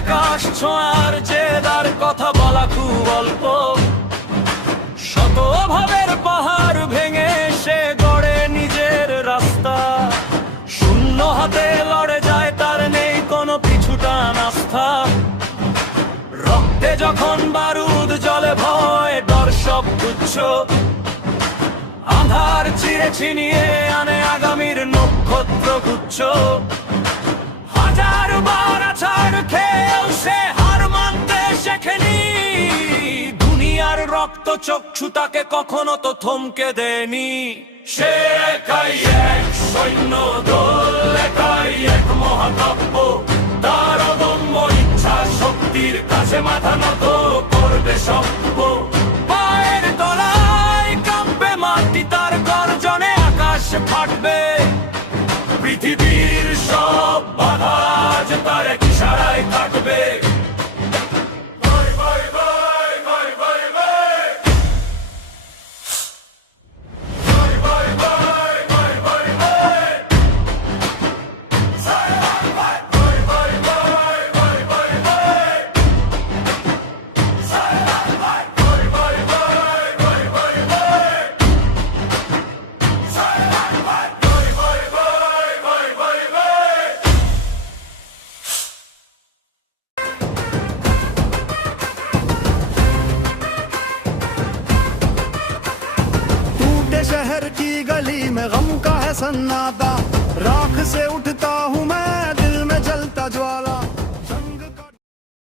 আকাশ ছোঁয়ার জেদার কথা বলা খুব অল্প। শত ভাবের পাহাড় ভেঙে সে গড়ে নিজের রাস্তা। শূন্য হাতে লড়ে যায়, তার নেই কোনো পিছুটান আস্থা। রক্তে যখন বারুদ জ্বলে ভয় ডর সব তুচ্ছ। আধার চিরে ছিনিয়ে আনে আগামীর নক্ষত্র গুচ্ছ। হাজার বার আছাড় খেয়েও সে হার মানতে শেখেনি। দুনিয়ার রক্ত চক্ষু তাকে কখনো তো থমকে দেয়নি। সে একাই এক সৈন্য দল, একাই এক মহাকাব্য। তার অদম্য ইচ্ছা শক্তির কাছে মাথা নত করবে সভ্য। পায়ের তলায় কাঁপবে মাটি, তার গর্জনে আকাশ ফাটবে। পৃথিবীর সব বাধা আজ তার এক ইশারায় কাটবে। शहर की गली में गम का है सन्नाटा। राख से उठता हूँ